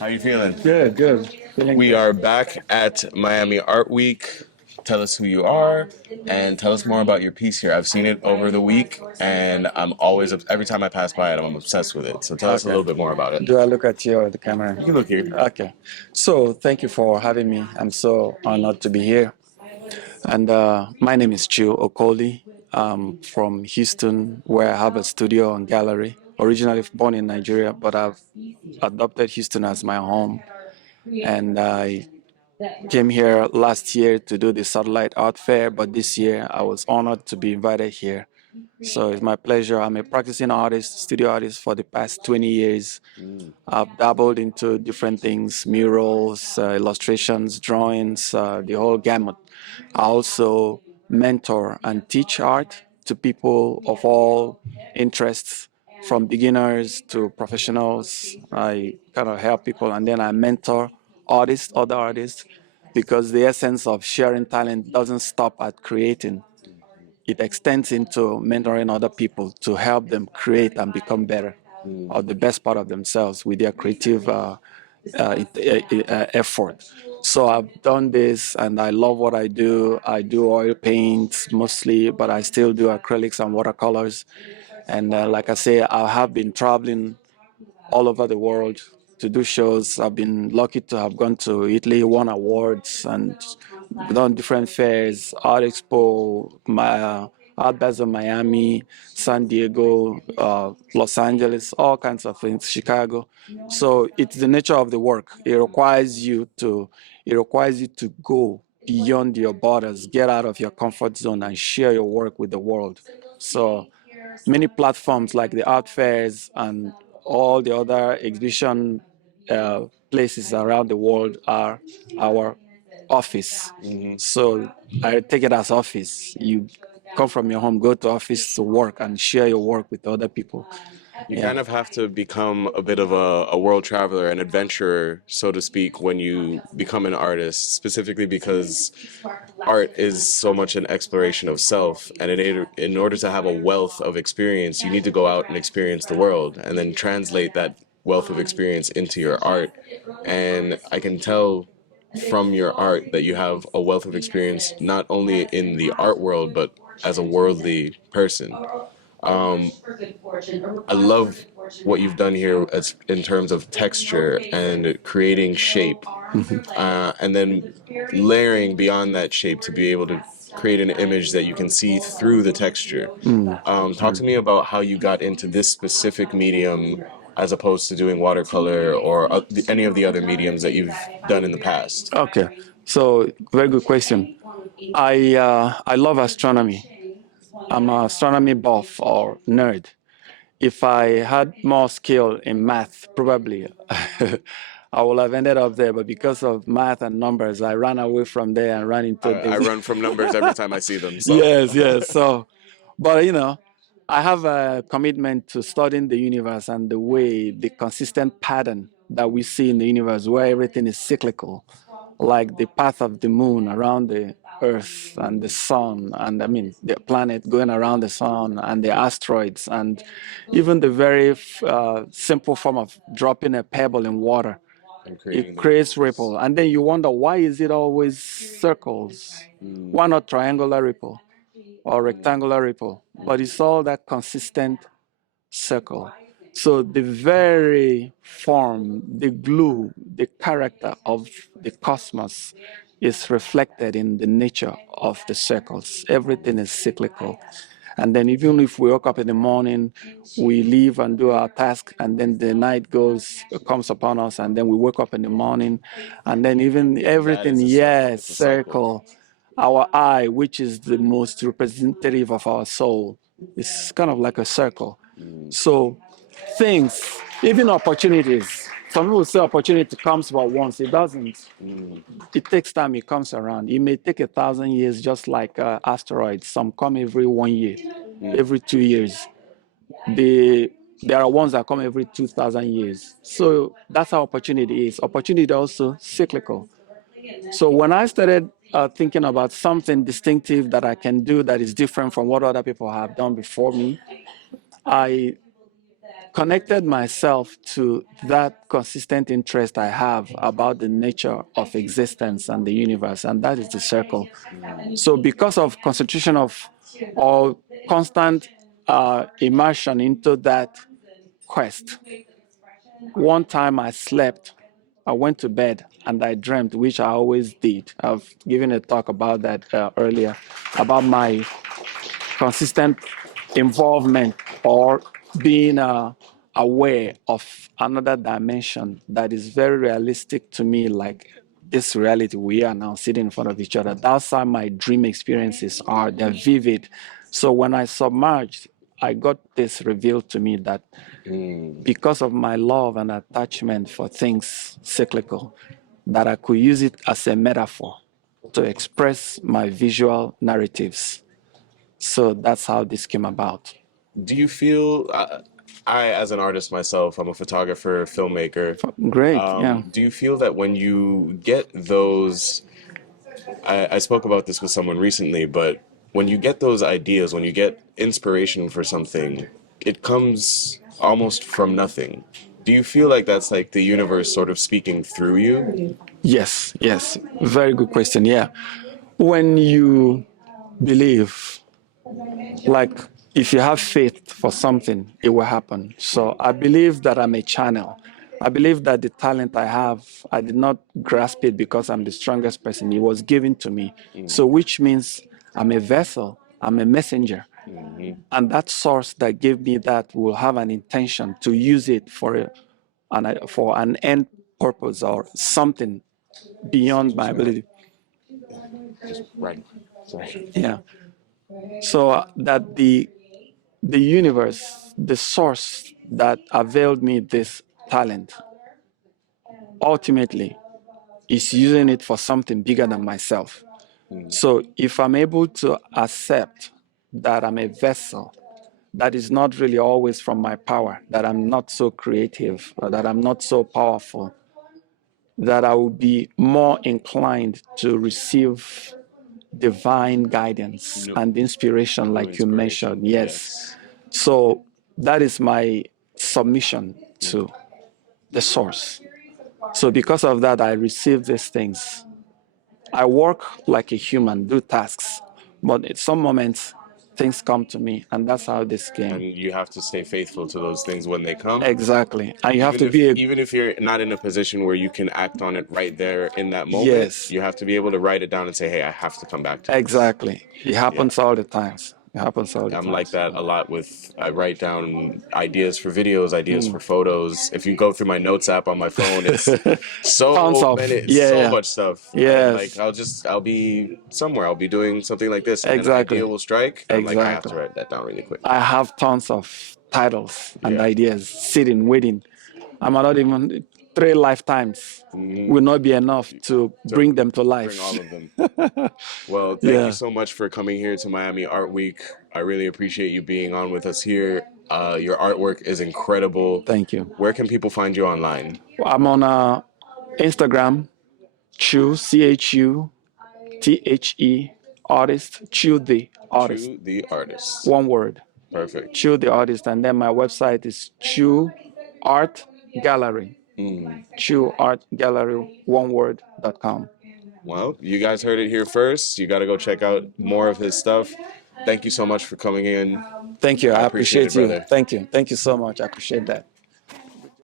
How you feeling? Good, good. Feeling We good. are back at Miami Art Week. Tell us who you are and tell us more about your piece here. I've seen it over the week and I'm always, every time I pass by it, I'm obsessed with it. So tell us a Okay. little bit more about it. Do I look at you or the camera? You can look here. Okay. So thank you for having me. I'm so honored to be here. And my name is Chu Okoli. I'm from Houston, where I have a studio and gallery. Originally born in Nigeria, but I've adopted Houston as my home. And I came here last year to do the Satellite Art Fair, but this year I was honored to be invited here. So it's my pleasure. I'm a practicing artist, studio artist for the past 20 years. I've dabbled into different things, murals, illustrations, drawings, the whole gamut. I also mentor and teach art to people of all interests, from beginners to professionals. I kind of help people and then I mentor artists, other artists, because the essence of sharing talent doesn't stop at creating. It extends into mentoring other people to help them create and become better or the best part of themselves with their creative effort. So I've done this and I love what I do. I do oil paints mostly, but I still do acrylics and watercolors. And like I say, I have been traveling all over the world to do shows. I've been lucky to have gone to Italy, won awards, and done different fairs, Art Expo, Art Basel Miami, San Diego, Los Angeles, all kinds of things, Chicago. So it's the nature of the work. It requires you to go beyond your borders, get out of your comfort zone, and share your work with the world. So many platforms like the art fairs and all the other exhibition places around the world are our office. So I take it as office. You come from your home, go to office to work and share your work with other people. You Yeah. kind of have to become a bit of a world traveler, an adventurer, so to speak, when you become an artist, specifically because art is so much an exploration of self. And in order to have a wealth of experience, you need to go out and experience the world and then translate that wealth of experience into your art. And I can tell from your art that you have a wealth of experience not only in the art world, but as a worldly person. Um, I love what you've done here as in terms of texture and creating shape, and then layering beyond that shape to be able to create an image that you can see through the texture. Talk to me about how you got into this specific medium as opposed to doing watercolor or any of the other mediums that you've done in the past. Okay. So very good question. I love astronomy. I'm an astronomy buff or nerd. If I had more skill in math, probably I would have ended up there. But because of math and numbers, I ran away from there and ran into I things. run from numbers every time I see them, so. Yes, yes. So, but I have a commitment to studying the universe and the way, the consistent pattern that we see in the universe, where everything is cyclical, like the path of the moon around the Earth and the sun, and I mean the planet going around the sun and the asteroids, and even the very simple form of dropping a pebble in water. And It creating the creates ripples. ripple, and then you wonder, why is it always circles? Why not triangular ripple or rectangular ripple? But it's all that consistent circle. So the very form, the glue, the character of the cosmos is reflected in the nature of the circles. Everything is cyclical. And then even if we wake up in the morning, we leave and do our task, and then the night comes upon us, and then we wake up in the morning, and then even That everything, is a circle. yes, It's a cycle. circle. Our eye, which is the most representative of our soul, is kind of like a circle. So things, even opportunities. Some people say opportunity comes but once. It doesn't. It takes time. It comes around. It may take 1,000 years, just like asteroids. Some come every 1 year, every 2 years. The there are ones that come every 2,000 years. So that's how opportunity is. Opportunity also cyclical. So when I started thinking about something distinctive that I can do that is different from what other people have done before me, I connected myself to that consistent interest I have about the nature of existence and the universe, and that is the circle. So, because of concentration of or constant immersion into that quest, one time I slept, I went to bed and I dreamt, which I always did. I've given a talk about that earlier, about my consistent involvement or being aware of another dimension that is very realistic to me, like this reality we are now sitting in front of each other. That's how my dream experiences are. They're vivid. So when I submerged, I got this revealed to me that because of my love and attachment for things cyclical, that I could use it as a metaphor to express my visual narratives. So that's how this came about. Do you feel, I, as an artist myself, I'm a photographer, filmmaker. Great, yeah. Do you feel that when you get those, I spoke about this with someone recently, but when you get those ideas, when you get inspiration for something, it comes almost from nothing. Do you feel like that's like the universe sort of speaking through you? Yes, yes. Very good question. Yeah. When you believe, like if you have faith for something, it will happen. So I believe that I'm a channel. I believe that the talent I have, I did not grasp it because I'm the strongest person. It was given to me. So which means I'm a vessel, I'm a messenger. And that source that gave me that will have an intention to use it for an end purpose or something beyond my ability. Right. Sorry. Yeah. So that the universe, the source that availed me this talent, ultimately is using it for something bigger than myself. So if I'm able to accept that I'm a vessel, that is not really always from my power, that I'm not so creative, or that I'm not so powerful, that I will be more inclined to receive divine guidance and inspiration, like you mentioned. Yes. So that is my submission to the source. So because of that, I receive these things. I work like a human, do tasks, but at some moments, things come to me, and that's how this And came. you have to stay faithful to those things when they come. Exactly. And you have to be a, Even if you're not in a position where you can act on it right there in that moment, yes, you have to be able to write it down and say, "Hey, I have to come back to this." exactly. It happens all the times. It happens all the I'm like times. that a lot with, I write down ideas for videos, ideas for photos. If you go through my notes app on my phone, it's Tons so of, many, yeah, so yeah. much stuff. And like, Yes, I'll be somewhere, I'll be doing something like this, and then an idea exactly. will strike. And I'm like, I have Exactly. to write that down really quick. I have tons of titles and Yeah. ideas sitting, waiting. I might not even 3 lifetimes will not be enough to So bring them to bring life. all of them. Well, thank you Yeah. so much for coming here to Miami Art Week. I really appreciate you being on with us here. Your artwork is incredible. Thank you. Where can people find you online? I'm on Instagram, Chu, CHUTHE, artist, Chu the artist. Chu the artist. One word, Perfect. Chu the artist. And then my website is Chu Art Gallery. Chu Art Gallery, one word.com. Well, you guys heard it here first. You got to go check out more of his stuff. Thank you so much for coming in. Thank you. I I appreciate it, appreciate you. brother. Thank you. Thank you so much. I appreciate that.